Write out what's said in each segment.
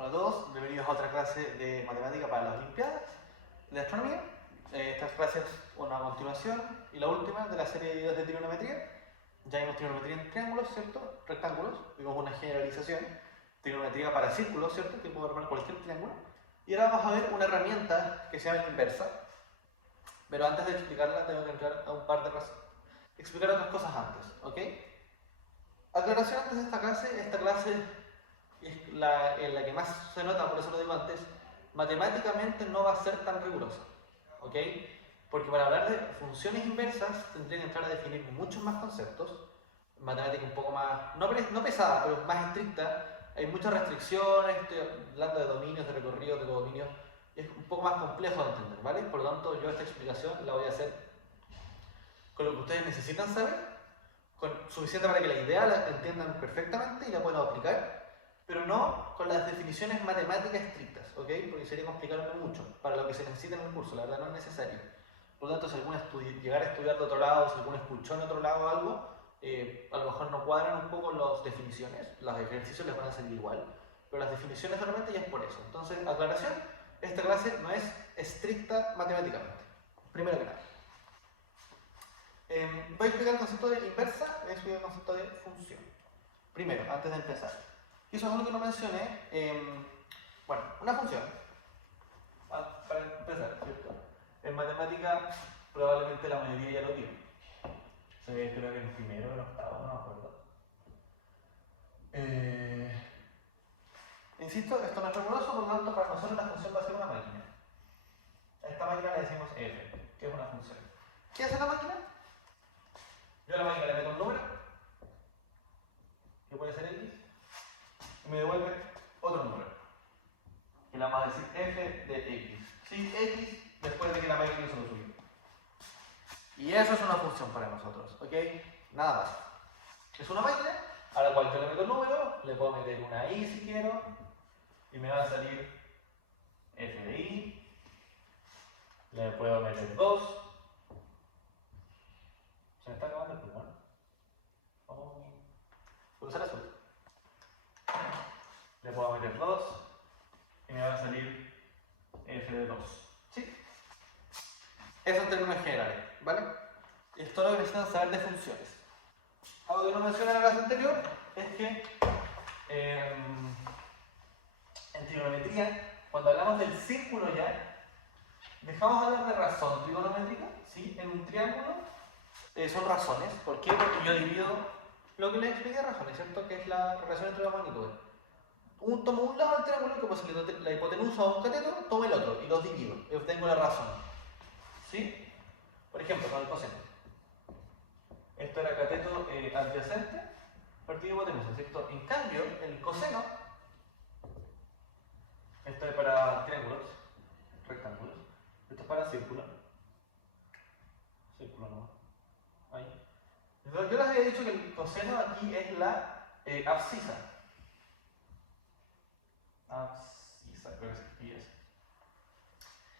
Hola a todos, bienvenidos a otra clase de matemática para las Olimpiadas de Astronomía. Esta clase es una continuación y la última de la serie de videos de trigonometría. Ya vimos trigonometría en triángulos, ¿cierto? Rectángulos, vimos una generalización, trigonometría para círculos, ¿cierto? Que puedo armar cualquier triángulo. Y ahora vamos a ver una herramienta que se llama inversa. Pero antes de explicarla tengo que entrar a un par de razones. Explicar otras cosas antes, ¿ok? Aclaración antes de esta clase es en la que más se nota, por eso lo digo antes, matemáticamente no va a ser tan rigurosa, ¿ok? Porque para hablar de funciones inversas tendría que entrar a definir muchos más conceptos, matemática un poco más, no pesada, pero más estricta, hay muchas restricciones, estoy hablando de dominios, de recorridos, de dominios, es un poco más complejo de entender, ¿vale? Por lo tanto, yo esta explicación la voy a hacer con lo que ustedes necesitan saber, suficiente para que la idea la entiendan perfectamente y la puedan aplicar, pero no con las definiciones matemáticas estrictas, ¿ok? Porque sería complicarme mucho para lo que se necesita en el curso, la verdad no es necesario. Por lo tanto, si alguno llegara a estudiar de otro lado, si alguno escuchó en otro lado algo, a lo mejor no cuadran un poco las definiciones, los ejercicios les van a salir igual, pero las definiciones solamente ya es por eso. Entonces, aclaración, esta clase no es estricta matemáticamente, primero que nada. Voy a explicar el concepto de inversa, voy a explicar el concepto de función. Primero, antes de empezar. Y eso es algo que no mencioné. Bueno, una función. Para empezar, ¿cierto? En matemática probablemente la mayoría ya lo vio. Creo que en primero o en octavo, no me acuerdo. Insisto, esto no es riguroso, por lo tanto para nosotros la función va a ser una máquina. A esta máquina le decimos f, que es una función. ¿Qué hace la máquina? Yo a la máquina le meto un número, que puede ser x, y me devuelve otro número, que le vamos a decir f de x. Sí, x después de que la máquina hizo lo suyo. Y eso es una función para nosotros, ¿ok? Nada más. Es una máquina a la cual yo le meto el número, le puedo meter una i si quiero, y me va a salir f de i. Le puedo meter 2. Se me está acabando el pulmón. Puedo usar azul. Le puedo meter 2 y me va a salir f de 2. ¿Sí? Eso en términos generales, ¿vale? Esto es lo que necesitan saber de funciones. Algo que no mencioné en la clase anterior es que en trigonometría, cuando hablamos del círculo ya, dejamos de hablar de razón trigonométrica, ¿sí? En un triángulo son razones. ¿Por qué? Porque yo divido lo que les expliqué razones, ¿cierto? Que es la relación entre las magnitudes. Tomo un lado del triángulo, que puede ser la hipotenusa o un cateto, tomo el otro y los divido y obtengo la razón. ¿Sí? Por ejemplo, con el coseno. Esto era cateto adyacente partido hipotenusa, ¿cierto? En cambio, el coseno, esto es para triángulos, rectángulos, esto es para círculo. Círculo no. Ahí. Entonces, yo les había dicho que el coseno aquí es la abscisa. Abscisa, creo que sí es.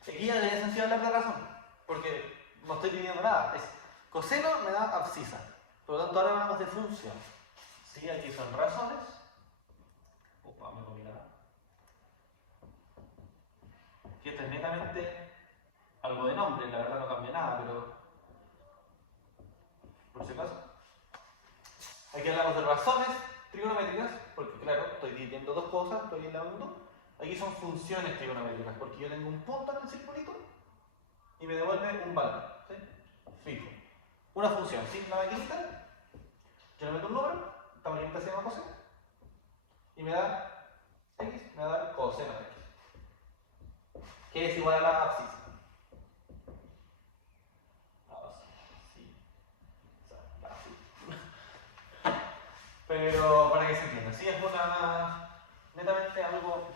Aquí ya debería sencillo hablar de razón, porque no estoy pidiendo nada. Es coseno me da abscisa. Por lo tanto, ahora hablamos de función. ¿Sí? Aquí son razones. Opa, me comí nada. Que esto es netamente algo de nombre, la verdad no cambia nada, pero por si acaso. Aquí hablamos de razones trigonométricas, porque claro, estoy dividiendo dos cosas, estoy lavando. Aquí son funciones trigonométricas, porque yo tengo un punto en el circulito y me devuelve un valor, ¿sí? Fijo. Una función, ¿sí? La maquinita, yo le meto un número, esta maquinita se llama coseno, y me da x, me da coseno de x, que es igual a la abscisa. Pero para que se entienda, sí, es netamente algo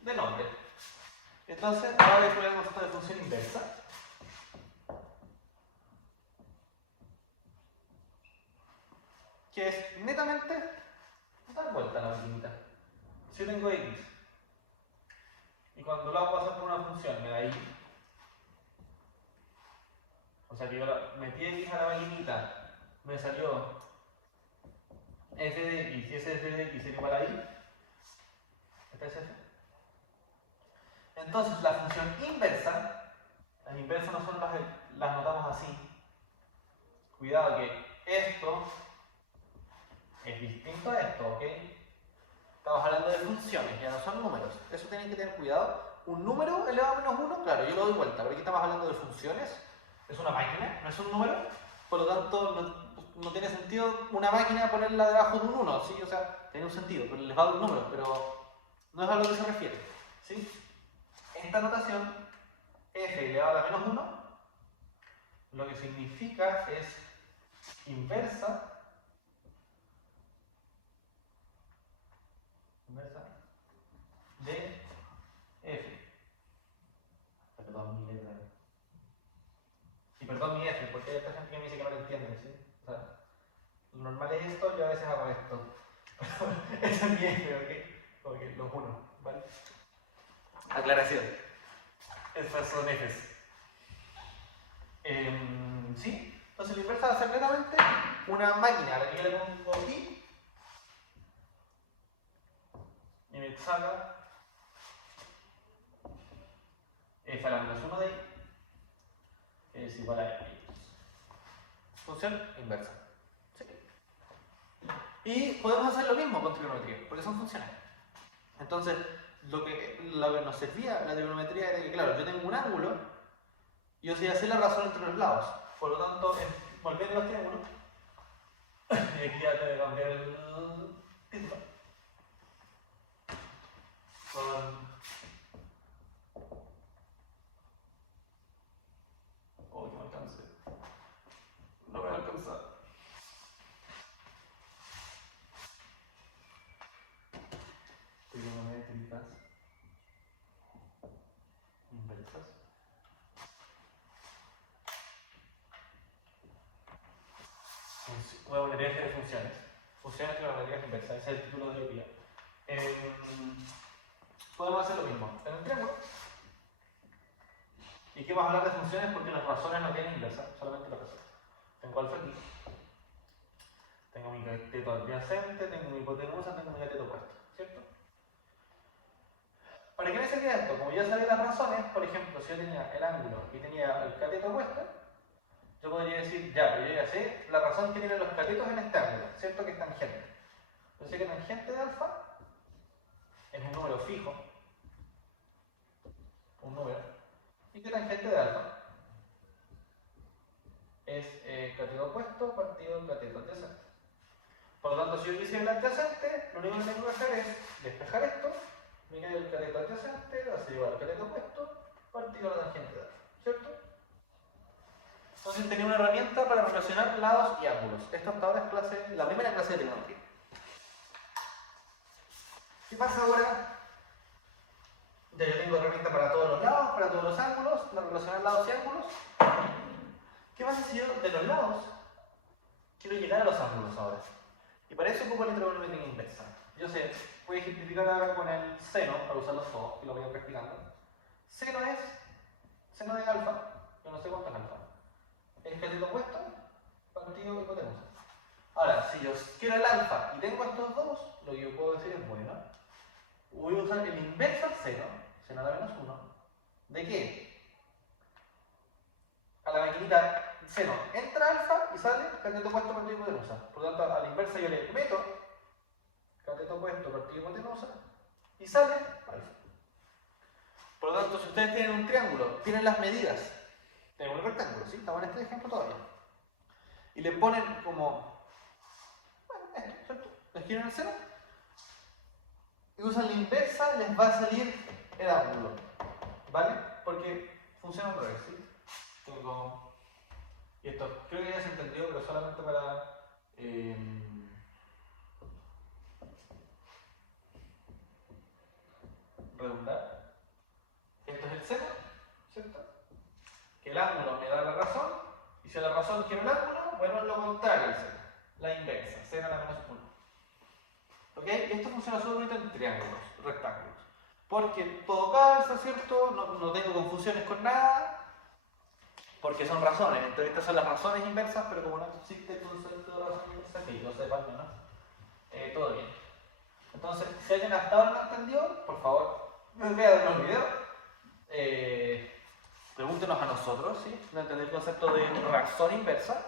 de nombre. Entonces, ahora voy a explicar el concepto de función inversa. Que es netamente dar vuelta a la maquinita. Si yo tengo x, y cuando lo hago pasar por una función me da y, o sea que yo metí x a la maquinita, me salió f de x y ese f de x sería igual a y, esta es f. Entonces la función inversa, las inversas nosotros las notamos así. Cuidado que esto es distinto a esto, ¿ok? Estamos hablando de funciones, ya no son números. Eso tienen que tener cuidado. Un número elevado a menos 1, claro, yo lo doy vuelta, pero aquí estamos hablando de funciones. Es una máquina, no es un número. Por lo tanto, no tiene sentido una máquina ponerla debajo de un 1, ¿sí? O sea, tiene un sentido, pero elevado a un número, pero no es a lo que se refiere, ¿sí? Esta notación, f elevado a menos 1, lo que significa es inversa de f. Perdón, mi letra. Y perdón mi f, porque hay otra gente que me dice que no lo entiende, ¿sí? O sea, lo normal es esto, yo a veces hago esto. Eso es mi f, ¿ok? Como que los uno, ¿vale? Aclaración. Estas son f's. ¿Sí? Entonces la inversa va a ser netamente una máquina a la que yo le pongo i y me saca f a la menos 1 de i es igual a i. Función inversa. ¿Sí? Y podemos hacer lo mismo con trigonometría, porque son funciones. Entonces, lo que nos servía la trigonometría era que, claro, yo tengo un ángulo y yo sé hacer la razón entre los lados. Por lo tanto, volviendo a los triángulos, y aquí ya te voy a cambiar el título. Oh, que me alcance. No me va a alcanzar. Trigonométricas inversas. Trigonometrías de funciones. Funciones trigonométricas inversas. Ese es el título de hoy día. Podemos hacer lo mismo en un triángulo. ¿Y qué vamos a hablar de funciones? Porque las razones no tienen inversa, solamente la razón. Tengo alfa aquí. Tengo mi cateto adyacente, tengo mi hipotenusa, tengo mi cateto opuesto, ¿cierto? ¿Para qué me servía esto? Como ya sabía las razones, por ejemplo, si yo tenía el ángulo y tenía el cateto opuesto, yo podría decir, ya, pero yo ya sé la razón que tienen los catetos en este ángulo, ¿cierto? Que es tangente. Yo sé que tangente de alfa es un número fijo, un número, y que tangente de alfa es cateto opuesto partido cateto adyacente. Por lo tanto, si yo quisiera el adyacente, lo único que tengo que hacer es despejar esto, me queda el cateto adyacente, va a ser igual al cateto opuesto, partido la tangente de alfa, ¿cierto? Entonces tenía una herramienta para relacionar lados y ángulos. Esto hasta ahora es la primera clase de trigonometría. ¿Qué pasa ahora? Ya yo tengo herramienta para todos los lados, para todos los ángulos, para relacionar lados y ángulos. ¿Qué pasa si yo de los lados quiero llegar a los ángulos ahora? Y para eso ocupo la trigonometría inversa. Yo sé, voy a ejemplificar ahora con el seno, para usarlos todos, y lo voy a ir practicando. Seno es seno de alfa, yo no sé cuánto es alfa. El cateto opuesto, partido hipotenusa. Ahora, si yo quiero el alfa y tengo estos dos, lo que yo puedo decir es, bueno, voy a usar el inverso al seno, seno a la menos 1, ¿de qué? A la maquinita seno entra alfa y sale cateto opuesto partido hipotenusa. Por lo tanto, a la inversa yo le meto cateto opuesto partido hipotenusa y sale alfa. Por lo tanto, si ustedes tienen un triángulo, tienen las medidas de un rectángulo, ¿sí? Estamos en este ejemplo todavía. Y le ponen como, bueno, esto, ¿cierto? Les quieren el seno y usan la inversa, les va a salir el ángulo, ¿vale? Porque funciona al revés, ¿sí? Tengo, y esto creo que ya se entendió, pero solamente para redundar. Esto es el seno, ¿cierto? Que el ángulo me da la razón, y si la razón quiero el ángulo, bueno, es lo contrario al seno, la inversa, seno a la menos 1. ¿Ok? Y esto funciona solamente en triángulos, rectángulos. Porque todo calza, ¿cierto? No tengo confusiones con nada, porque son razones. Entonces estas son las razones inversas, pero como no existe el concepto de razón inversa, que yo sepa al menos, Entonces, si alguien hasta ahora no entendió, por favor, vean los videos. Pregúntenos a nosotros, ¿sí? No entender el concepto de razón inversa,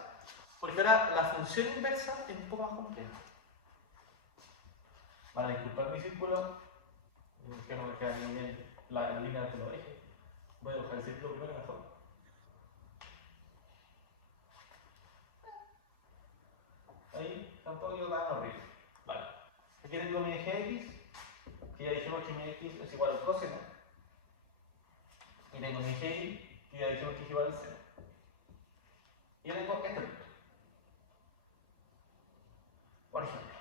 porque ahora la función inversa es un poco más compleja. Van a disculpar mi círculo, que no me queda ni bien la línea de lo dije. Voy a dibujar el círculo primero mejor. Ahí tampoco yo tan horrible. Vale. Aquí tengo mi eje X, que ya dijimos que mi X es igual al coseno. Y tengo mi eje Y, que ya dijimos que es igual al seno. Y yo tengo este punto. Por ejemplo.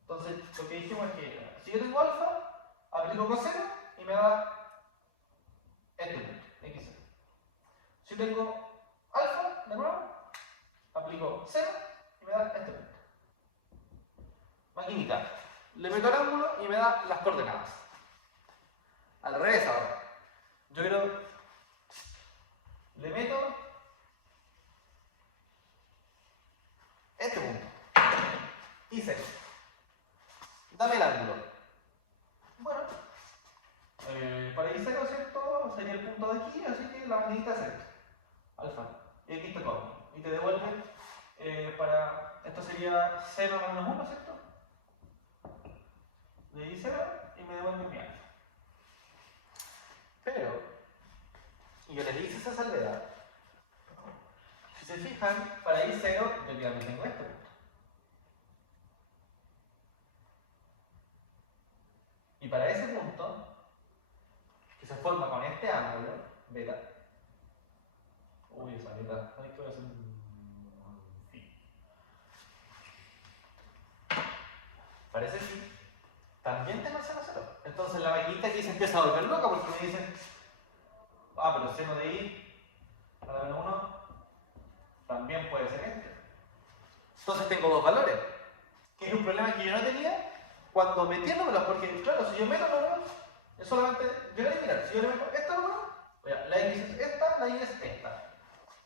Entonces, lo que dijimos es que si yo tengo alfa, aplico coseno y me da este punto, x. Si yo tengo alfa, de nuevo, aplico seno y me da este punto. Maquinita. Le meto el ángulo y me da las coordenadas. Al revés ahora. Yo quiero... Le meto este punto. Y seno. Dame el ángulo. Bueno, para ir cero, ¿cierto? Sería el punto de aquí, así que la magnetita es esto. Alfa. Y aquí está todo. Y te devuelve para... Esto sería 0 menos 1, ¿cierto? Le di 0 y me devuelve mi alfa. Pero, y yo les hice esa salvedad. Si se fijan, para ir 0, yo ya tengo este punto. Y para ese punto, que se forma con este ángulo, beta, uy, esa beta, ¿sabes qué voy a hacer? Sí. Parece que también tengo el seno 0. Entonces la maquinita aquí se empieza a volver loca porque me dicen, ah, pero el seno de I a la menos 1 también puede ser este. Entonces tengo dos valores, que es un problema que yo no tenía cuando metiéndomelos, porque claro, si yo meto números, es solamente, yo voy a eliminar, si yo le meto esta número, la X es esta, la Y es esta.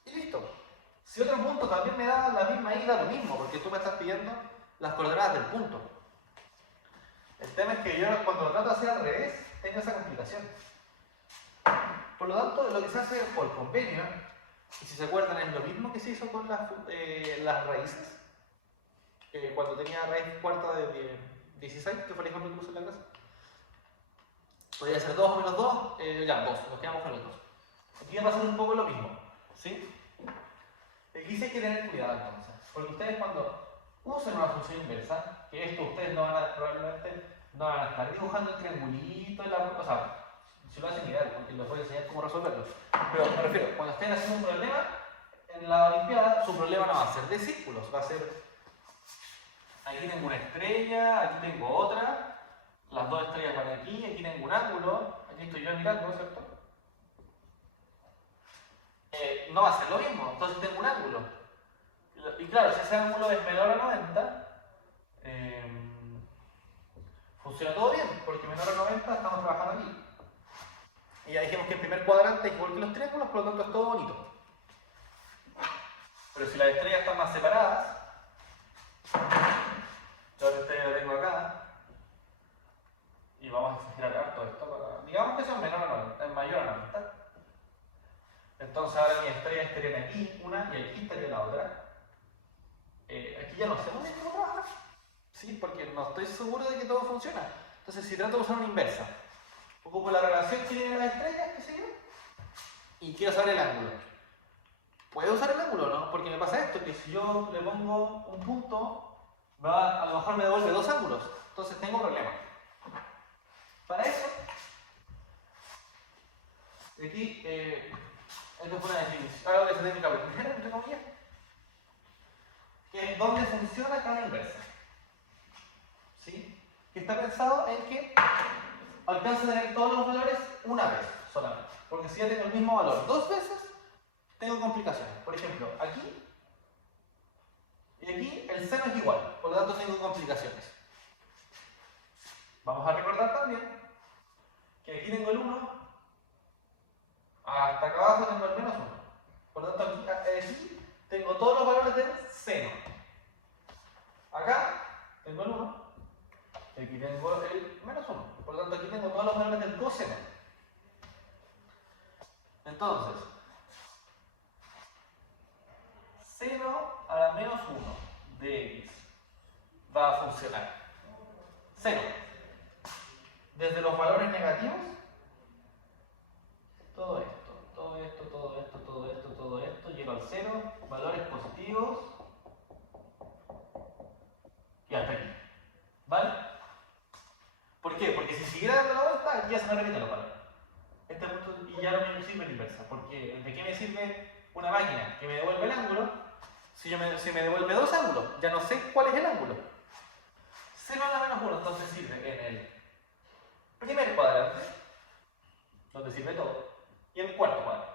Y listo. Si otro punto también me da la misma Y, da lo mismo, porque tú me estás pidiendo las coordenadas del punto. El tema es que yo cuando lo trato de hacer al revés, tengo esa complicación. Por lo tanto, lo que se hace por convenio, y si se acuerdan es lo mismo que se hizo con las raíces, cuando tenía raíz cuarta de 16, que fue el ejemplo que puse en la clase. Podría ser 2 menos 2, ya, 2, nos quedamos con el 2. Aquí va a pasar un poco lo mismo, ¿sí? Aquí sí hay que tener cuidado entonces, porque ustedes cuando usen una función inversa, que esto ustedes no van a, probablemente no van a estar dibujando el triangulito, o sea, si lo hacen ideal, porque les voy a enseñar cómo resolverlo. Pero me refiero, cuando estén haciendo un problema, en la olimpiada, su problema no va a ser de círculos, va a ser... Aquí tengo una estrella, aquí tengo otra, las dos estrellas van aquí tengo un ángulo, aquí estoy yo mirando, ¿cierto? No va a ser lo mismo, entonces tengo un ángulo. Y claro, si ese ángulo es menor a 90, funciona todo bien, porque menor a 90 estamos trabajando aquí. Y ya dijimos que el primer cuadrante es igual que los triángulos, por lo tanto es todo bonito. Pero si las estrellas están más separadas, yo la estrella la tengo acá, y vamos a exagerar harto esto para... Digamos que eso es menor a 90, es mayor a 90. Entonces ahora mi estrella estaría aquí una y aquí estaría la otra. Aquí ya no sé muy bien cómo trabajar. Sí, porque no estoy seguro de que todo funciona. Entonces si trato de usar una inversa, ocupo la relación que tienen las estrellas, qué sé yo, y quiero saber el ángulo. ¿Puedo usar el ángulo o no? Porque me pasa esto, que si yo le pongo un punto, a lo mejor me devuelve dos ángulos. Entonces tengo problemas. Para eso, aquí, esto es una definición, algo que se tiene que aprender, entre comillas, que es dónde funciona cada inversa. ¿Sí? Que está pensado en que alcance a tener todos los valores una vez solamente. Porque si ya tengo el mismo valor dos veces, tengo complicaciones. Por ejemplo, aquí y aquí el seno es igual, por lo tanto tengo complicaciones. Vamos a recordar también que aquí tengo el 1, hasta acá abajo tengo el menos 1. Por lo tanto, aquí tengo todos los valores del seno. Acá tengo el 1, aquí aquí tengo el menos 1. Por lo tanto, aquí tengo todos los valores del coseno. Entonces, seno a la menos 1 de x va a funcionar 0. Desde los valores negativos, todo esto, llego al 0, valores positivos y hasta aquí. ¿Vale? ¿Por qué? Porque si siguiera dando la vuelta, ya se me repiten los valores. Este punto, y ya no me sirve la inversa. Porque ¿de qué me sirve una máquina que me devuelve el ángulo? Si me devuelve dos ángulos, ya no sé cuál es el ángulo. 0 a la menos 1 entonces sirve en el primer cuadrante, donde sirve todo, y en el cuarto cuadrante.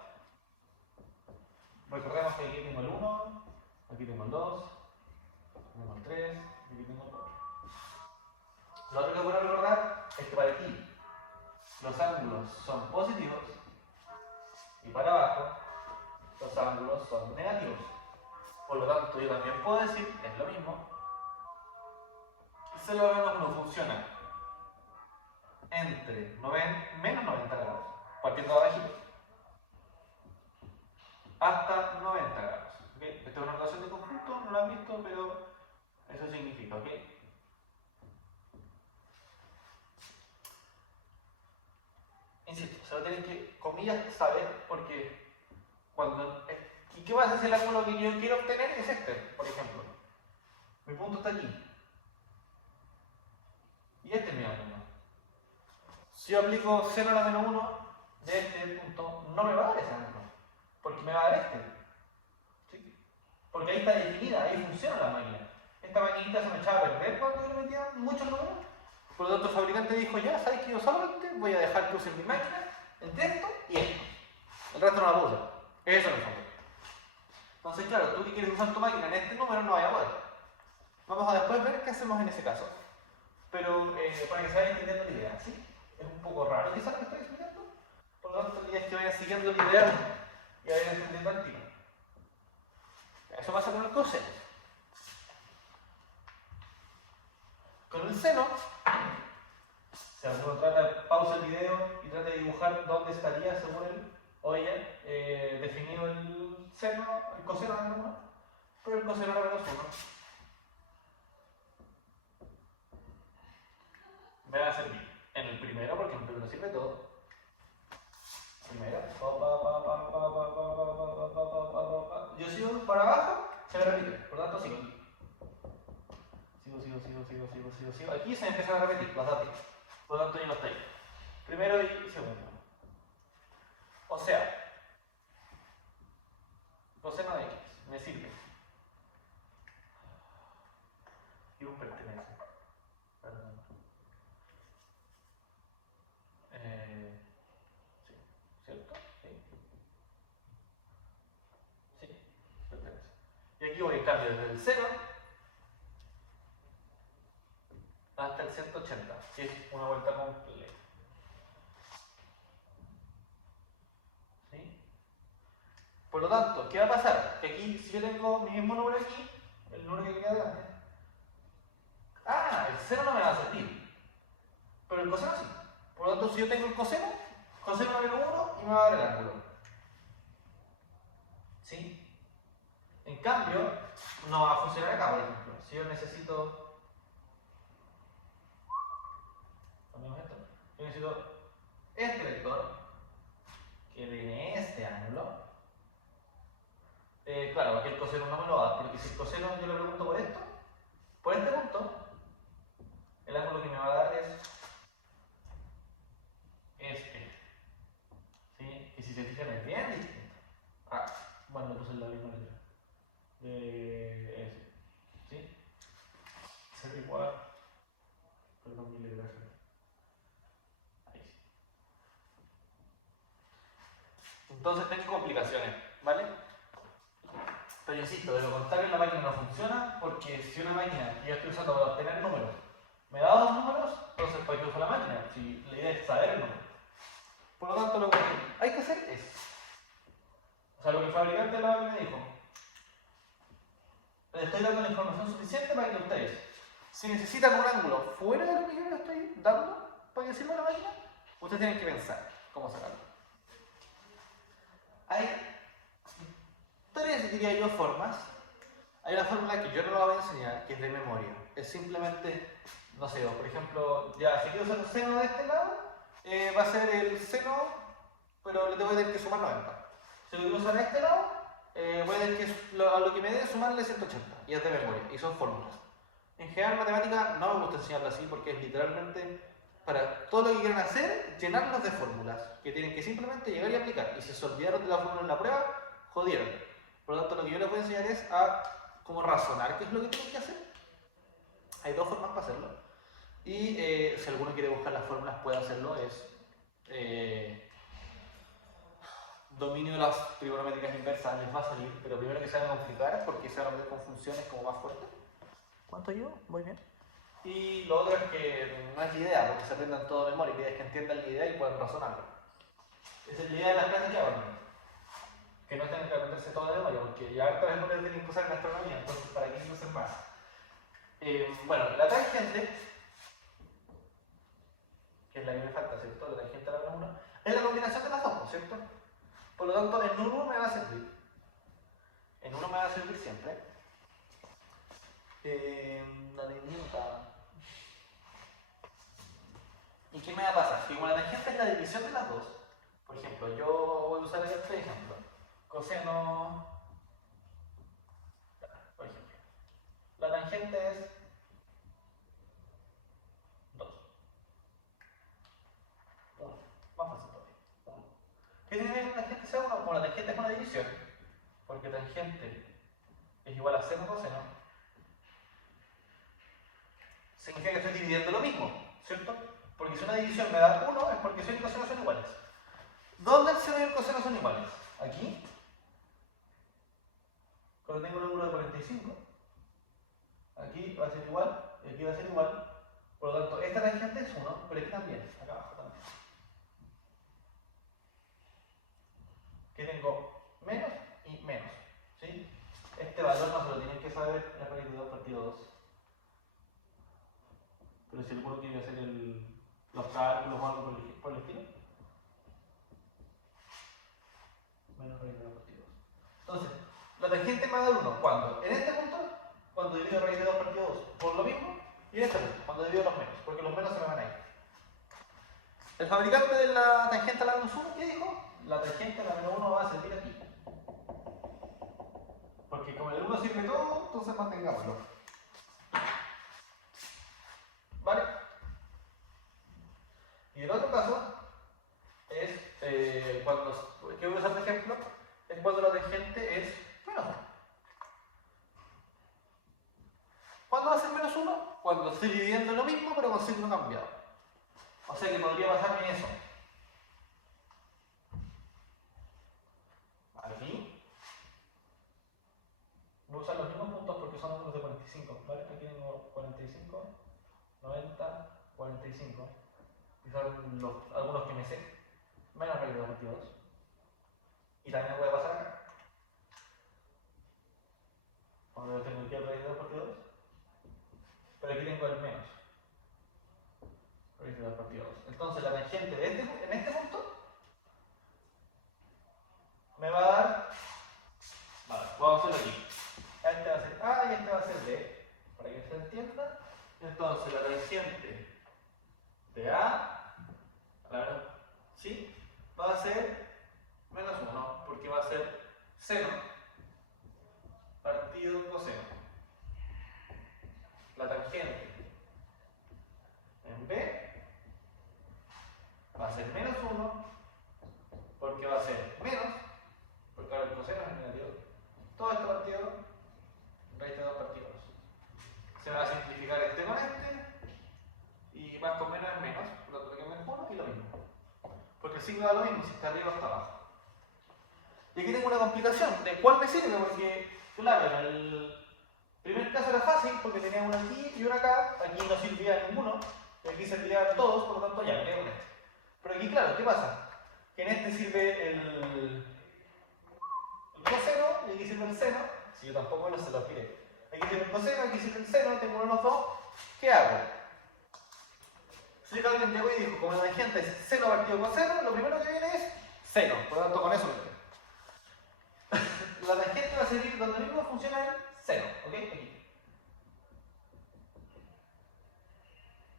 Recordemos que aquí tengo el 1, aquí tengo el 2, aquí tengo el 3, y aquí tengo el 4. Lo otro que es bueno recordar es que para aquí los ángulos son positivos y para abajo los ángulos son negativos. Por lo tanto, yo también puedo decir, es lo mismo, 0 a la menos 1 funciona entre menos 90 grados, partiendo de abajito, hasta 90 grados. ¿Okay? Esta es una relación de conjunto, no la han visto, pero eso significa, ¿ok? Insisto, se lo tienen que, comillas, saber, porque cuando... ¿Y qué pasa si el ángulo que yo quiero obtener es este, por ejemplo? Mi punto está aquí. Y este es mi ángulo. Si yo aplico 0 a la menos 1 de este punto, no me va a dar ese ángulo, porque me va a dar este. ¿Sí? Porque ahí está definida, ahí funciona la máquina. Esta maquinita se me echaba a perder cuando yo le metía muchos números. Por lo tanto, el fabricante dijo, ya, ¿sabes que yo solamente voy a dejar que usen mi máquina entre esto y esto? El resto no la puedo usar. Eso es el fondo. Entonces, claro, tú que quieres usar tu máquina en este número no vaya a poder. Vamos a después ver qué hacemos en ese caso. Pero para que se vayan entendiendo la idea, ¿sí? Es un poco raro quizás lo que estoy explicando. Por lo tanto, la idea es que vayan siguiendo la idea y vayan entendiendo al tiro. Eso pasa con el coseno. Con el seno, si alguno pausa el video y trata de dibujar dónde estaría según él o ella definido el seno, el coseno de la menos 1, pero el coseno de la menos 1 me va a servir en el primero, porque en el primero sirve todo. Primero, yo sigo para abajo, se me repite, por lo tanto sigo aquí. Sigo. Aquí se me empiezan a repetir los datos. Por lo tanto, yo no estoy. Primero y segundo. O sea, coseno de x me sirve. Y un pertenece. Perdón. Sí, ¿cierto? Sí, pertenece. Y aquí voy a cambiar desde el 0 hasta el 180, que es una vuelta completa. ¿Sí? Por lo tanto, ¿qué va a pasar? Que aquí, si yo tengo mi mismo número aquí, el número que queda adelante, el 0 no me va a servir, pero el coseno sí. Por lo tanto, si yo tengo el coseno va a haber 1 y me va a dar el ángulo. ¿Sí? En cambio, no va a funcionar acá, por ejemplo. Si yo necesito... Yo necesito este vector que tiene este ángulo. Claro, aquí el coseno no me lo va a dar, porque si el coseno yo le pregunto por esto, por este punto, el ángulo que me va a dar es este. ¿Sí? Y si se fijan es bien distinto. Bueno, puse la misma letra. De ese. ¿Sí? Será igual. Perdón, mi letra. Ahí sí. Entonces tengo complicaciones, ¿vale? Pero insisto, de lo contrario la máquina no funciona, porque si una máquina que yo estoy usando para obtener números me da dos números, entonces ¿para qué uso la máquina? Si la idea es saber el número. Por lo tanto, lo que hay que hacer es, o sea, lo que el fabricante de la máquina dijo, les estoy dando la información suficiente para que ustedes Si necesitan un ángulo fuera de lo que yo les estoy dando para que sirva la máquina, ustedes tienen que pensar cómo sacarlo. Hay tres, diría yo, formas. Hay una fórmula que yo no la voy a enseñar, que es de memoria. Es simplemente, no sé, por ejemplo, ya si quiero usar el seno de este lado, va a ser el seno, pero le tengo que tener que sumar 90. Si lo quiero usar a este lado, voy a tener que, a lo que me dé, sumarle 180. Y es de memoria, y son fórmulas. En general, matemática no me gusta enseñarlo así porque es literalmente para todo lo que quieran hacer, llenarlos de fórmulas que tienen que simplemente llegar y aplicar. Y si se olvidaron de la fórmula en la prueba, jodieron. Por lo tanto, lo que yo les voy a enseñar es a cómo razonar qué es lo que tienen que hacer. Hay dos formas para hacerlo. Y si alguno quiere buscar las fórmulas, puede hacerlo. Es dominio de las trigonométricas inversas, les va a salir, pero primero que se van a complicar porque se van a ver con funciones como más fuertes. ¿Cuánto llevo? Muy bien. Y lo otro es que no es la idea, porque se aprendan todo de memoria, la idea es que entiendan la idea y puedan razonarlo. Esa es la idea de las clases que hago, que no tengan que aprenderse todo de memoria, porque ya hartas veces no tienen que usar en astronomía, entonces ¿para qué se usen más? Bueno, la tangente, que es la que me falta, ¿cierto? La tangente a la menos 1, es la combinación de las dos, ¿cierto? Por lo tanto, en 1 me va a servir. En 1 me va a servir siempre. La diminuta. ¿Y qué me va a pasar? Si como la tangente es la división de las dos, por ejemplo, yo voy a usar este ejemplo. Coseno. Por ejemplo, la tangente es 2. 1. Más fácil todavía. 1. ¿Qué tiene que ver que la tangente sea 1? Como la tangente es una división, porque tangente es igual a seno coseno, significa que estoy dividiendo lo mismo, ¿cierto? Porque si una división me da 1 es porque seno y coseno son iguales. ¿Dónde el seno y el coseno son iguales? Aquí, cuando tengo un ángulo de 45, aquí va a ser igual y aquí va a ser igual. Por lo tanto, esta tangente es 1, pero aquí también, acá abajo también. Que tengo menos y menos, ¿sí? Este valor no se lo tienen que saber en la raíz de 2 partido 2. Pero si alguno quiere hacer los cálculos o algo por el estilo, menos raíz de 2 partido 2. Entonces, la tangente me va a dar 1. ¿Cuándo? En este punto, cuando divido raíz de 2 partido 2 por lo mismo, y en este punto, cuando divido los menos, porque los menos se me van a ir. El fabricante de la tangente a la menos 1, ¿qué dijo? La tangente a la menos 1 va a servir aquí. Porque como el 1 sirve todo, entonces mantengámoslo. ¿Vale? Y el otro caso es cuando, que voy a usar de ejemplo, es cuando la tangente es menos 1. ¿Cuándo va a ser menos 1? Cuando estoy dividiendo lo mismo pero con signo cambiado. O sea que podría pasarme eso. Aquí voy a usar los mismos puntos porque son números de 45, ¿vale? Aquí tengo 45, 90, 45. Y son algunos que me sé. Menos raíz de 2 partido 2. Y también me puede pasar acá. Cuando yo tengo aquí el raíz de 2 partido 2. Pero aquí tengo el menos raíz de 2 partido 2. Entonces la tangente en este punto me va a dar. Vale, vamos a hacerlo aquí. Este va a ser A y este va a ser B. Para que se entienda. Entonces la tangente de A, claro, ¿sí? Va a ser menos 1, porque va a ser seno partido coseno. La tangente en B va a ser menos 1, porque va a ser menos, porque ahora el coseno es negativo. Todo esto partido, raíz de 2 partido 2. Se va a simplificar este con este, y más con menos es menos, por lo tanto que menos 1 y lo mismo. Porque el signo da lo mismo si está arriba o está abajo. Y aquí tengo una complicación, ¿de cuál me sirve? Porque, claro, en el primer caso era fácil porque tenía uno aquí y uno acá, aquí no servía ninguno, y aquí servían todos, por lo tanto ya me quedo con este. Pero aquí, claro, ¿qué pasa? Que en este sirve el coseno y aquí sirve el seno, si yo tampoco no se lo olvidé. Aquí sirve el coseno, aquí sirve el seno, tengo uno de los dos, ¿qué hago? Si alguien llegó y dijo, como la tangente es 0 partido por 0, lo primero que viene es 0. Por lo tanto, con eso lo la tangente va a servir donde mismo funciona el 0. ¿Ok? Aquí.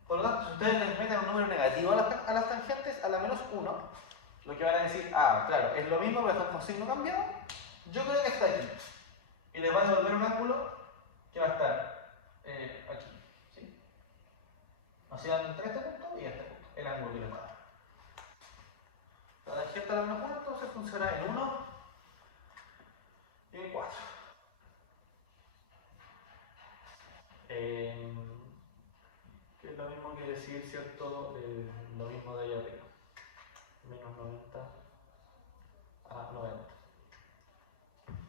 Por lo tanto, si ustedes les meten un número negativo a las tangentes, a la menos 1, lo que van a decir, ah, claro, es lo mismo, pero está con signo cambiado, yo creo que está aquí. Y les va a devolver un ángulo que va a estar aquí. ¿Sí? Así dan entre este punto y este punto, el ángulo que les va a dar. La tangente a la menos 1 entonces funciona en 1 y en 4. Que es lo mismo que decir, ¿cierto? Lo mismo de allá arriba. Menos 90 a 90.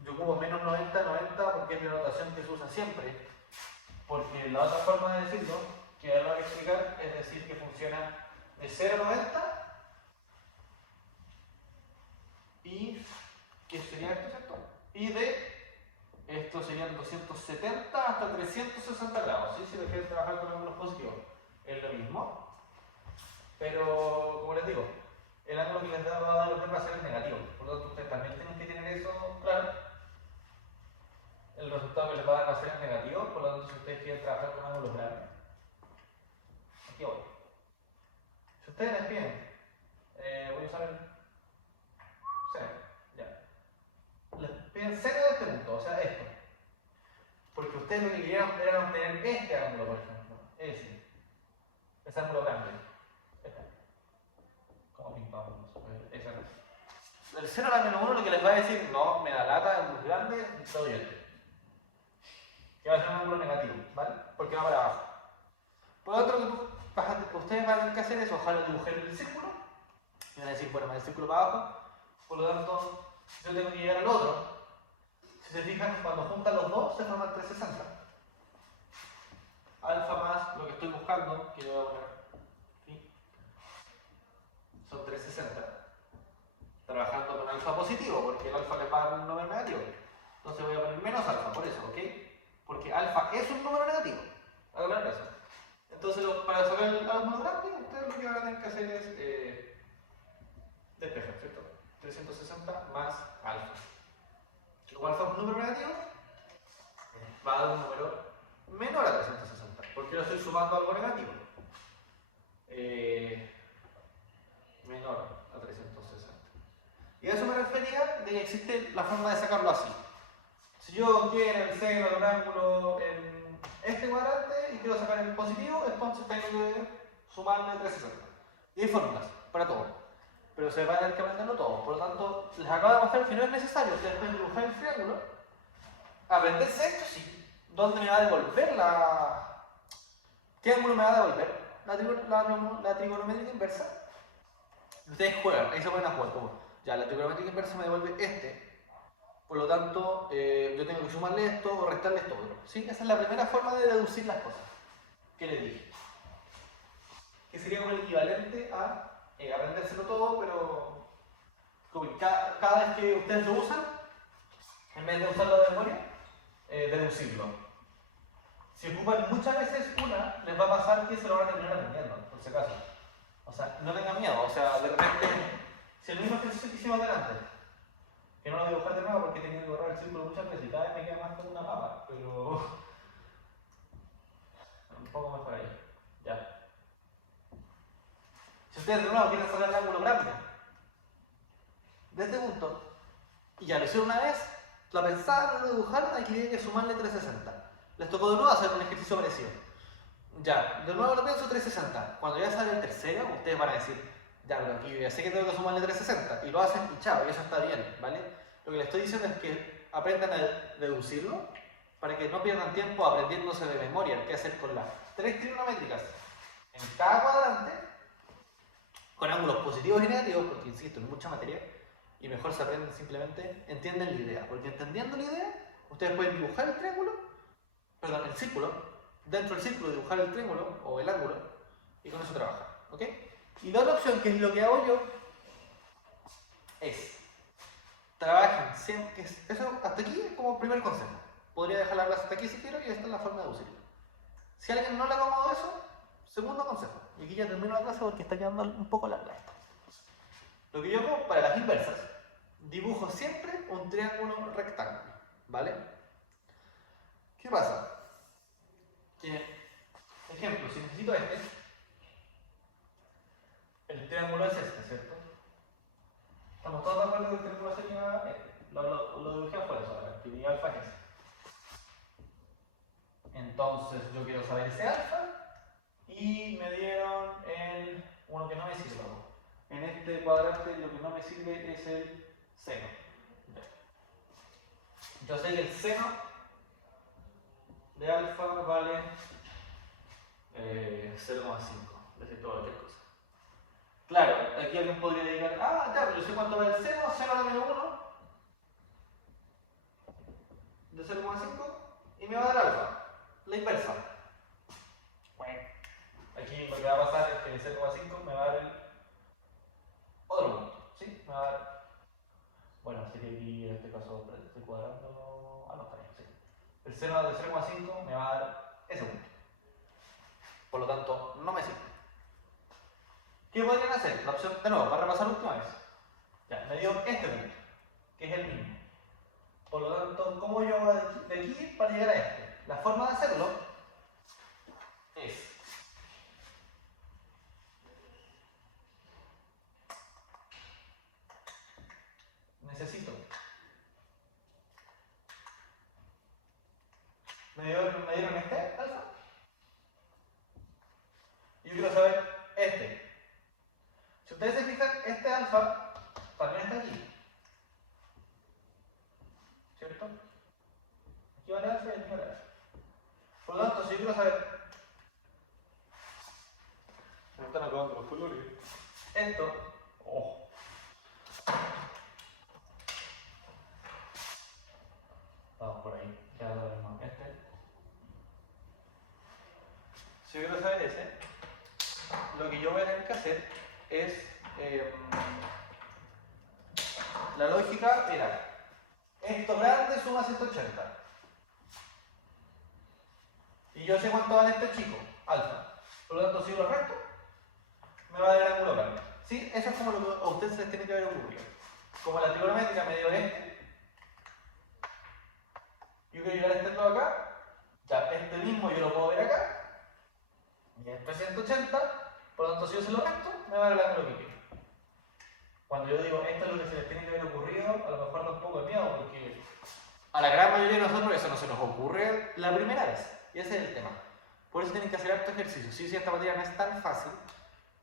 Yo ocupo menos 90 a 90 porque es la notación que se usa siempre. Porque la otra forma de decirlo, que ahora voy a explicar, es decir que funciona de 0 a 90 y que sería esto, ¿cierto? Y de esto serían 270 hasta 360 grados, ¿sí? Si lo quieren trabajar con ángulos positivos, es lo mismo. Pero, como les digo, el ángulo que les va a dar va a ser negativo. Por lo tanto, ustedes también tienen que tener eso claro. El resultado que les va a dar va a ser negativo, por lo tanto, si ustedes quieren trabajar con ángulos grandes, aquí voy. Si ustedes les piden, voy a usar el 0, ya. Les piden 0 de este punto, o sea, esto. Porque ustedes lo que querían era obtener este ángulo, por ejemplo. Ese ángulo grande. Como pintamos, ese ángulo. El 0 a la menos 1 lo que les va a decir, no, me da lata, es muy grande, te doy este. Que va a ser un ángulo negativo, ¿vale? Porque va para abajo. Por lo otro, ustedes van a tener que hacer es ojalá dibujar el círculo. Y van a decir, bueno, el círculo para abajo. Por lo tanto, yo tengo que llegar al otro. Si se fijan, cuando juntan los dos, se forma el 360. Alfa más lo que estoy buscando, que voy a poner aquí, son 360. Trabajando con alfa positivo, porque el alfa le va a dar un número negativo. Entonces voy a poner menos alfa, por eso, ¿ok? Porque alfa es un número negativo. Aclarar eso. Entonces, para sacar el ángulo grande, ustedes lo que van a tener que hacer es despejar, ¿cierto? 360 más alfa. Como alfa es un número negativo, va a dar un número menor a 360, porque yo estoy sumando algo negativo. Menor a 360. Y a eso me refería de que existe la forma de sacarlo así. Si yo quiero el seno de un ángulo en este cuadrante y quiero sacar el positivo, entonces tengo que sumarle 360. Y hay fórmulas para todo. Pero se va a tener que aprenderlo todo. Por lo tanto, les acabo de mostrar que no es necesario. Ustedes pueden dibujar el triángulo, aprenderse esto, sí. ¿Dónde me va a devolver ¿Qué ángulo me va a devolver? La trigonométrica inversa. Ustedes juegan, ahí se pueden jugar como, ya la trigonométrica inversa me devuelve este, por lo tanto yo tengo que sumarle esto o restarle esto otro. ¿Sí? Esa es la primera forma de deducir las cosas que les dije. Que sería como el equivalente a aprendérselo todo, pero como cada vez que ustedes lo usan, en vez de usarlo de memoria, deducirlo. Si ocupan muchas veces una, les va a pasar que se lo van a terminar aprendiendo, por si acaso. O sea, no tengan miedo, o sea, de repente, si el mismo ejercicio que hicimos delante, que no lo voy a dibujar de nuevo porque he tenido que borrar el círculo muchas veces y cada vez me queda más como una papa, pero un poco mejor ahí, ya. Si ustedes de nuevo quieren sacar el ángulo grande, de este punto, y ya lo hicieron una vez, la pensaron, lo dibujaron, aquí tienen que sumarle 360. Les tocó de nuevo hacer un ejercicio parecido. Ya, de nuevo lo pienso 360. Cuando ya sale el tercero, ustedes van a decir, ya, pero aquí ya sé que tengo que sumarle 360. Y lo hacen y chao, y eso está bien, ¿vale? Lo que les estoy diciendo es que aprendan a deducirlo para que no pierdan tiempo aprendiéndose de memoria qué hacer con las 3 trigonométricas en cada cuadrante, con ángulos positivos y negativos, porque insisto, es mucha materia, y mejor se aprenden simplemente, entienden la idea, porque entendiendo la idea, ustedes pueden dibujar el triángulo, perdón, el círculo, dentro del círculo dibujar el triángulo o el ángulo, y con eso trabajar, ¿ok? Y la otra opción, que es lo que hago yo, es trabajen siempre, eso hasta aquí es como primer consejo. Podría dejar la clase hasta aquí si quiero y esta es la forma de deducirlo. Si a alguien no le acomodo eso, segundo consejo. Y aquí ya termino la clase porque está quedando un poco larga esto. Lo que yo hago para las inversas, dibujo siempre un triángulo rectángulo, ¿vale? ¿Qué pasa? Que, ejemplo, si necesito este, el triángulo es este, ¿cierto? ¿Estamos todos de acuerdo que el triángulo sería este? Lo dibujé por eso, ahora, que mi alfa es ese. Entonces yo quiero saber ese alfa y me dieron uno que no me sirve. En este cuadrante lo que no me sirve es el seno. Yo sé que el seno de alfa vale 0,5. Necesito cualquier cosa. Claro, aquí alguien podría decir, ah, ya, pero yo sé cuánto vale el seno de menos 1 de 0,5 y me va a dar alfa, la inversa. Bueno, aquí lo que va a pasar es que el 0,5 me va a dar el otro punto, ¿sí? Me va a dar, bueno, sería aquí en este caso estoy cuadrando, no, está bien, sí. El seno de 0,5 me va a dar ese punto. Por lo tanto, no me sirve. ¿Qué podrían hacer? La opción, de nuevo, para repasar la última vez. Ya, me dio este punto, que es el mismo. Por lo tanto, ¿cómo yo voy de aquí para llegar a este? La forma de hacerlo es necesito. Me dieron este alfa. Y yo quiero saber este. Si ustedes se fijan, este alfa también está aquí. ¿Cierto? Aquí vale alfa y aquí vale alfa. Por lo tanto, si yo quiero saber. Me están acabando los colores. Esto. Oh. Vamos por ahí. Ya lo vemos. Este. Si yo quiero saber ese, lo que yo voy a tener que hacer es. La lógica era. Esto grande suma 180. Y yo sé cuánto vale este chico, alfa. Por lo tanto, si lo resto, me va a dar el ángulo grande. ¿Sí? Eso es como lo que a ustedes se les tiene que haber ocurrido. Como la trigonométrica me dio este, yo quiero llegar a este lado acá, ya este mismo yo lo puedo ver acá, y esto es 180, por lo tanto, si yo se lo resto, me va a dar el ángulo que quiero. Cuando yo digo esto es lo que se les tiene que haber ocurrido, a lo mejor da un poco de miedo, porque a la gran mayoría de nosotros eso no se nos ocurre la primera vez. Y ese es el tema. Por eso tienen que hacer harto ejercicio. Sí, esta materia no es tan fácil,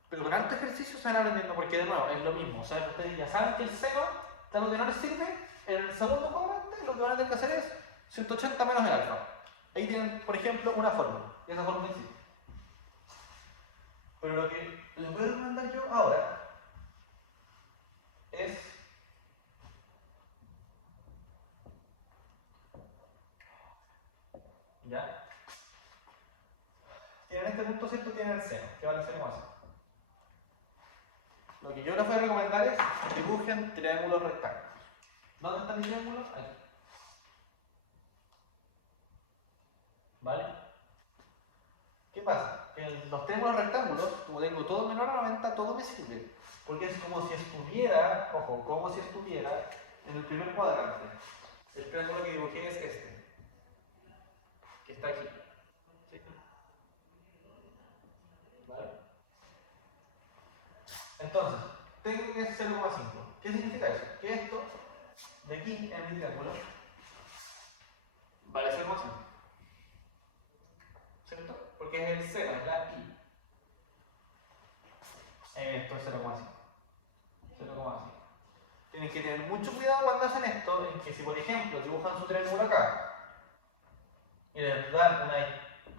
pero con harto ejercicio se van aprendiendo, porque de nuevo es lo mismo. O sea, ustedes ya saben que el seno de lo que no les sirve, en el segundo cuadrante lo que van a tener que hacer es 180 menos el alfa. Ahí tienen, por ejemplo, una fórmula. Y esa fórmula existe. Pero lo que les voy a recomendar yo ahora es ¿ya? Tienen este punto cierto, tienen el seno, que vale 0,5. Lo que yo les voy a recomendar es dibujen triángulos rectángulos. ¿Dónde están mis triángulos? Aquí. ¿Vale? ¿Qué pasa? En los triángulos rectángulos, como tengo todo menor a 90, todo me sirve. Porque es como si estuviera, ojo, como si estuviera en el primer cuadrante. El triángulo que dibujé es este, que está aquí. ¿Sí? ¿Vale? Entonces, tengo que es 0,5. ¿Qué significa eso? Que esto, de aquí en mi triángulo, vale 0,5. ¿Cierto? Porque es el seno, es la i. Esto es 0,5. 0,5. Tienen que tener mucho cuidado cuando hacen esto, en que si por ejemplo dibujan su triángulo acá y les dan una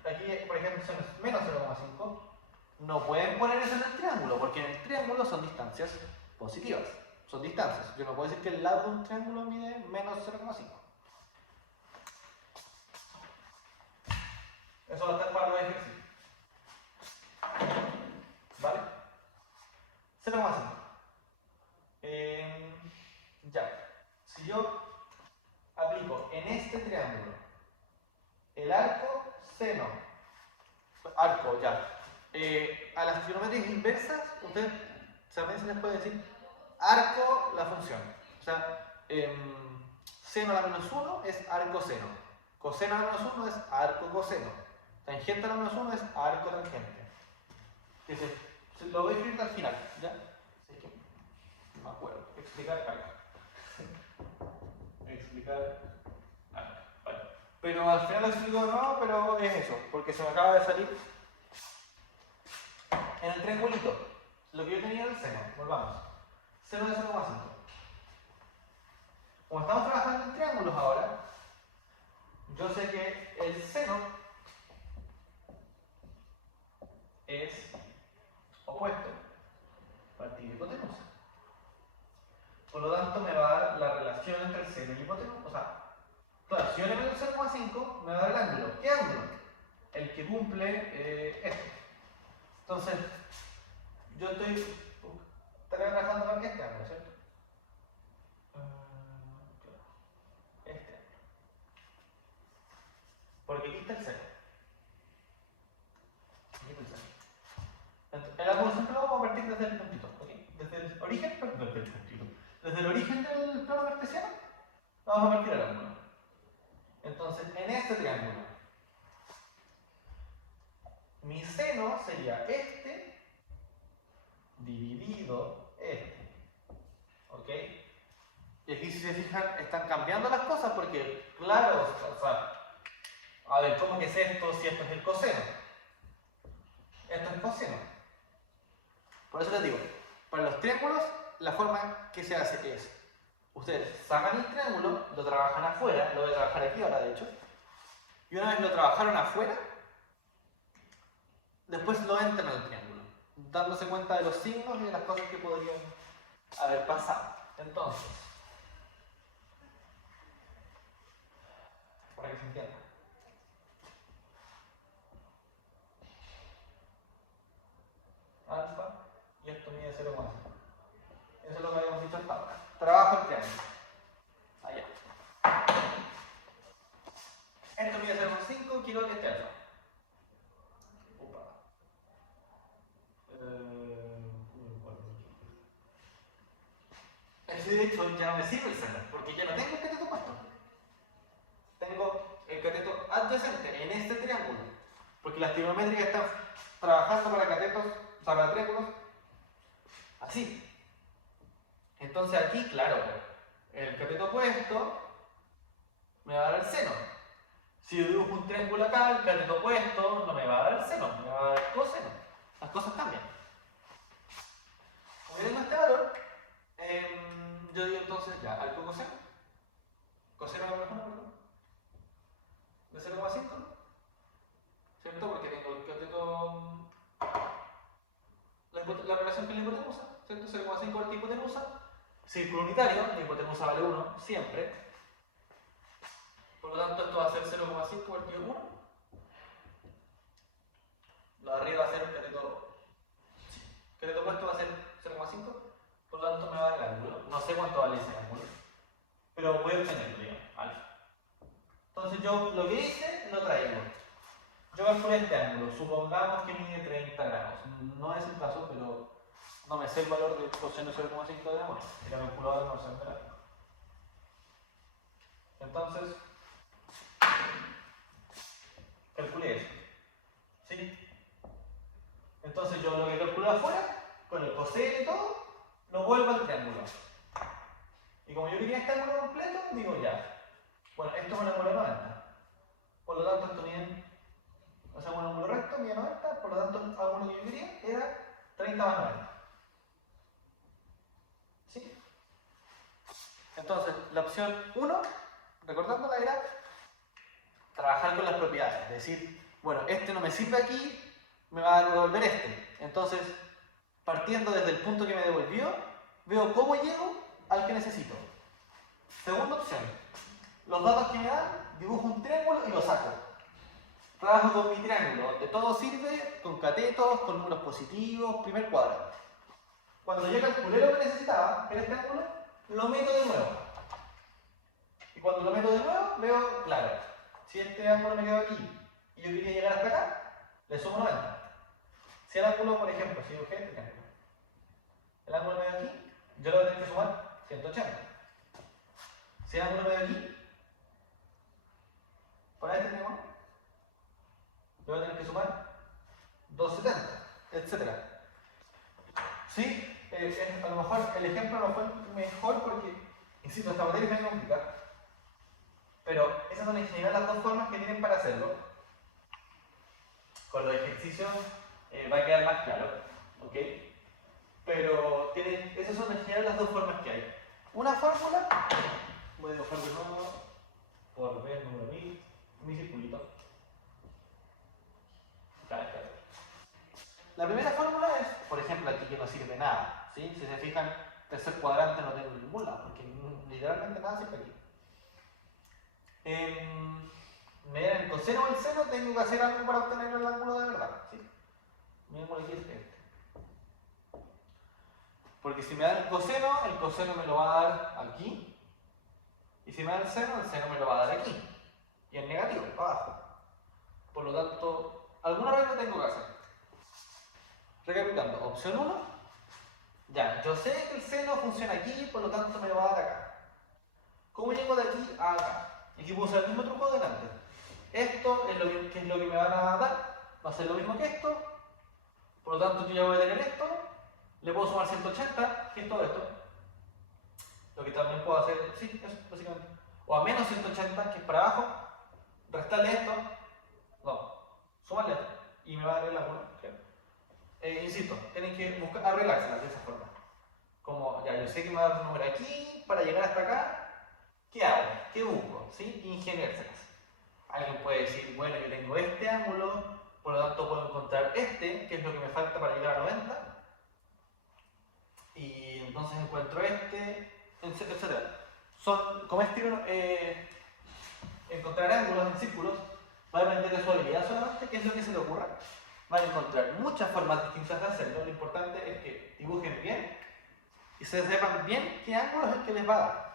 aquí por ejemplo son menos 0,5, no pueden poner eso en el triángulo, porque en el triángulo son distancias positivas, son distancias. Yo no puedo decir que el lado de un triángulo mide menos 0,5. Eso va a estar para los ejercicios. ¿Vale? 0,5. Ya. Si yo aplico en este triángulo el arco seno Arco, ya. A las trigonometrías inversas, ustedes también se les puede decir arco la función. O sea, seno a la menos 1 es arco seno. Coseno a la menos 1 es arco coseno. Tangente a la menos 1 es arco tangente. Lo voy a escribir al final, ¿ya? Así que no me acuerdo. Explicar acá. Explicar acá. Vale. Pero al final lo explico de nuevo, pero es eso, porque se me acaba de salir en el triangulito. Lo que yo tenía era el seno. Volvamos. Seno de 0,5. Como estamos trabajando en triángulos ahora, yo sé que el seno es opuesto partido de hipotenusa. Por lo tanto, me va a dar la relación entre el seno y hipotenusa. O sea, claro, si yo le meto el 0,5, me va a dar el ángulo. ¿Qué ángulo? El que cumple esto. Entonces, yo estaría trabajando con este ángulo, ¿cierto? Este ángulo. Porque aquí está el seno. Aquí está el seno. Entonces, el ángulo siempre lo vamos a partir desde el puntito, ¿ok? Desde el origen, perdón, desde el puntito. Desde el origen del plano cartesiano, vamos a partir el ángulo. Entonces, en este triángulo, mi seno sería este dividido este. ¿Ok? Y aquí, si se fijan, están cambiando las cosas porque, claro, o sea, a ver, ¿cómo que es esto si esto es el coseno? Esto es coseno. Por eso les digo, para los triángulos, la forma que se hace es, ustedes sacan el triángulo, lo trabajan afuera, lo voy a trabajar aquí ahora de hecho, y una vez lo trabajaron afuera, después lo entran al triángulo, dándose cuenta de los signos y de las cosas que podrían haber pasado. Entonces, para que se entienda. Alfa, y esto mide 0,5. Eso es lo que habíamos dicho hasta ahora. Trabajo el triángulo. Allá. Esto mide 0,5, quiero que esté alfa. Opa. Ese de hecho ya no me sirve el seno, porque ya no tengo el cateto puesto. Tengo el cateto adyacente en este triángulo. Porque las trigonométricas están trabajando para catetos, o sea, para triángulos, así. Entonces aquí, claro, el cateto opuesto me va a dar el seno. Si yo dibujo un triángulo acá, el cateto opuesto no me va a dar el seno, me va a dar el coseno. Las cosas cambian. Como yo tengo este valor, yo digo entonces ya, arco coseno. Coseno a lo mejor, ¿no? De 0,5, ¿no? ¿Cierto? Porque tengo el cateto. La relación con la hipotenusa, ¿cierto? 0,5 parte hipotenusa. Círculo unitario, la hipotenusa vale 1 siempre. Por lo tanto, esto va a ser 0,5 partido 1. Lo de arriba va a ser el cateto opuesto va a ser 0,5. Por lo tanto, me va a dar el ángulo. No sé cuánto vale ese ángulo, pero voy a obtenerlo, digamos, alfa. Entonces, yo lo que hice, lo traigo. Yo calculé este ángulo, supongamos que mide 30 grados. No es el caso, pero no me sé el valor del coseno 0,5 de amor. La calculadora no se me la. Entonces, calculé eso. ¿Sí? Entonces yo lo que calculé afuera, con el coseno y todo, lo vuelvo al triángulo. Y como yo quería este ángulo completo, digo ya. Bueno, esto es un ángulo de 90. Por lo tanto, esto mide. O sea, un ángulo recto mide 90, por lo tanto, el ángulo que yo quería era 30 más 90. ¿Sí? Entonces, la opción 1, recordándola, era trabajar con las propiedades. Es decir, bueno, este no me sirve aquí, me va a devolver este. Entonces, partiendo desde el punto que me devolvió, veo cómo llego al que necesito. Segunda opción, los datos que me dan, dibujo un triángulo y lo saco. Trabajo con mi triángulo, donde todo sirve, con catetos, con números positivos, primer cuadrante. Cuando yo calculé lo que necesitaba, que era este ángulo, lo meto de nuevo. Y cuando lo meto de nuevo, veo, claro, si este ángulo me quedó aquí y yo quería llegar hasta acá, le sumo 90. Si el ángulo, por ejemplo, si dibujé este ángulo, el ángulo medio aquí, yo le voy a tener que sumar 180. Si el ángulo medio aquí, para este triángulo, le voy a tener que sumar 270, etc. Sí, a lo mejor el ejemplo no fue mejor porque, insisto, esta materia es medio complicada. Pero esas son en general las dos formas que tienen para hacerlo. Con los ejercicios va a quedar más claro, ¿ok? Pero esas son en general las dos formas que hay. Una fórmula, voy a dibujar de nuevo por B número 1000, mi circulito. La primera fórmula es, por ejemplo, aquí que no sirve nada, ¿sí? Si se fijan, tercer cuadrante no tengo ningún lado, porque literalmente nada sirve aquí. Mediar el coseno o el seno, tengo que hacer algo para obtener el ángulo de verdad, ¿sí? Mi ángulo aquí es este. Porque si me da el coseno me lo va a dar aquí. Y si me da el seno me lo va a dar aquí. Y en negativo, abajo. Por lo tanto, alguna regla tengo que hacer. Recapitulando, opción 1. Ya, yo sé que el seno funciona aquí, por lo tanto me lo va a dar acá. ¿Cómo llego de aquí a acá? Y aquí puedo usar el mismo truco delante. Esto es lo que me van a dar. Va a ser lo mismo que esto. Por lo tanto, yo ya voy a tener esto. Le puedo sumar 180, que es todo esto. Lo que también puedo hacer, sí, eso, básicamente. O a menos 180, que es para abajo. Restarle esto. No, sumarle esto. Y me va a dar el ángulo. Insisto, tienen que arreglárselas de esa forma. Como, ya, yo sé que me va a dar un número aquí, para llegar hasta acá. ¿Qué hago? ¿Qué busco? ¿Sí? Ingeniárselas. Alguien puede decir, bueno, yo tengo este ángulo, por lo tanto puedo encontrar este, que es lo que me falta para llegar a 90. Y entonces encuentro este, etc. Como encontrar ángulos en círculos, va a depender de su habilidad solamente, que es lo que se le ocurra. Van a encontrar muchas formas distintas de hacerlo. Lo importante es que dibujen bien y se sepan bien qué ángulo es el que les va a dar.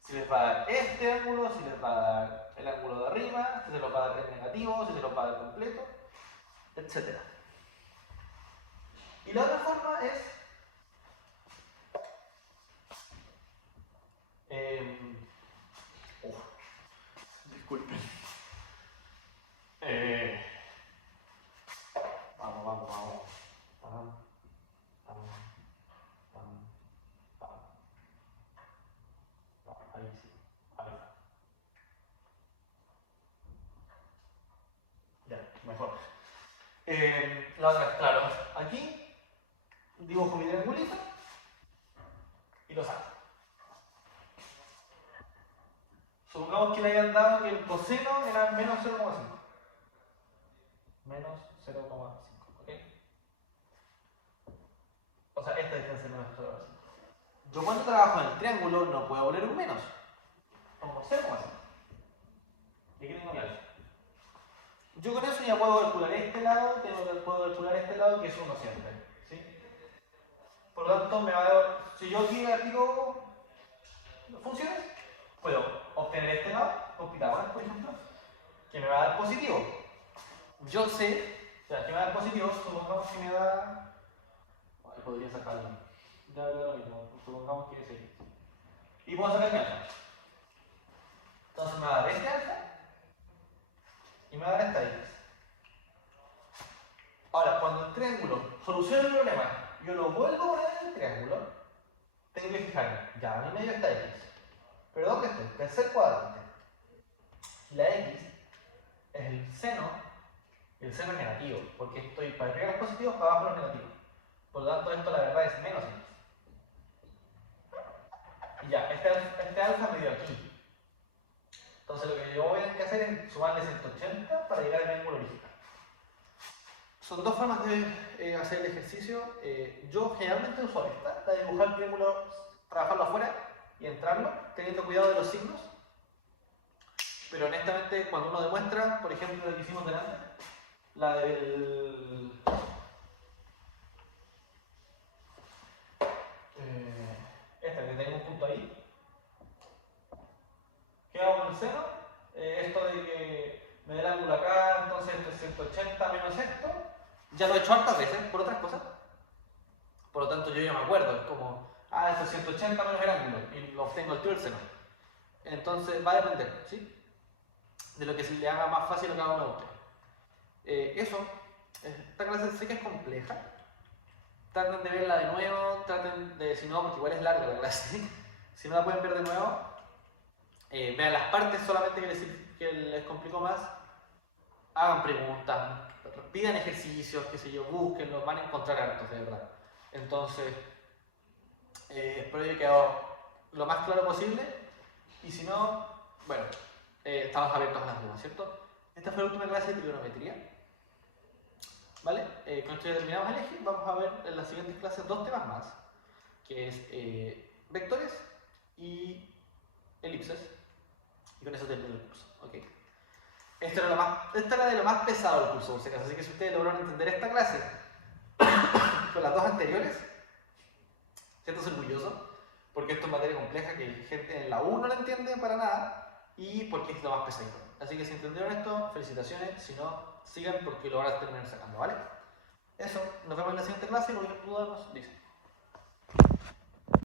Si les va a dar este ángulo, si les va a dar el ángulo de arriba, si se los va a dar en negativo, si se los va a dar completo, etc. Y la otra forma es disculpen. Vamos. Ahí sí. Ahí está. Ya, mejor. La otra, claro. Aquí dibujo mi triangulito y lo saco. Supongamos que le hayan dado que el coseno era menos 0,5. Menos 0,5, ¿ok? O sea, esta distancia es menos 0,5. Yo cuando trabajo en el triángulo no puedo poner un menos. Pongo 0,5. Y aquí tengo mi alfa. Yo con eso ya puedo calcular este lado, puedo calcular este lado, que es 1 siempre. ¿Sí? Por lo tanto, me va a dar, si yo aquí aplico funciones, puedo obtener este lado, con Pitágoras, por ejemplo, que me va a dar positivo. Yo sé, o sea, que me va a dar positivo, supongamos que me da. Ay, podría sacarlo. Ya da lo mismo, supongamos que es X. Y puedo sacar mi alfa. Entonces me va a dar este alfa y me va a dar esta X. Ahora, cuando el triángulo soluciona el problema, yo lo vuelvo a poner en el triángulo, tengo que fijarme, ya a mi medio está X. Pero ¿dónde estoy? Tercer cuadrante. La X es el seno, y el seno es negativo, porque estoy para arriba los positivos, para abajo los negativos. Por lo tanto, esto la verdad es menos X. Y ya, este alfa me dio aquí. Entonces lo que yo voy a tener que hacer es sumarle 180 para llegar al ángulo original. Son dos formas de hacer el ejercicio. Yo generalmente uso esta, la de dibujar el triángulo, trabajarlo afuera y entrarlo, teniendo cuidado de los signos. Pero honestamente, cuando uno demuestra, por ejemplo, lo que hicimos delante, la del. Esta, que tenía un punto ahí. ¿Qué hago con el seno? Esto de que me dé el ángulo acá, entonces esto es 180 menos esto. Ya lo he hecho hartas veces por otras cosas. Por lo tanto, yo ya me acuerdo. Es como, esto es 180 menos el ángulo. Y lo obtengo al tiro del seno. Entonces, va a depender, ¿sí? De lo que se le haga más fácil a cada uno de ustedes. Esta clase sé que es compleja. Traten de verla de nuevo. Traten de, si no, porque igual es larga la clase. Si no la pueden ver de nuevo, vean las partes solamente que les complicó más. Hagan preguntas, pidan ejercicios, qué sé yo, búsquenlos, van a encontrar hartos, de verdad. Entonces, espero que haya quedado lo más claro posible. Y si no, bueno, estamos abiertos a las dudas, ¿cierto? Esta fue la última clase de trigonometría. ¿Vale? Con esto ya terminamos el eje. Vamos a ver en las siguientes clases dos temas más, que es vectores y elipses. Y con eso termino el curso, ¿ok? Esta era de lo más pesado del curso, por si acaso. Así que si ustedes lograron entender esta clase con las dos anteriores, siéntanse orgullosos, porque esto es materia compleja que gente en la U no la entiende para nada y porque es lo más pesadito. Así que si entendieron esto, felicitaciones. Si no, sigan porque lo van a terminar sacando, ¿vale? Eso, nos vemos en la siguiente clase y cualquier duda nos dicen.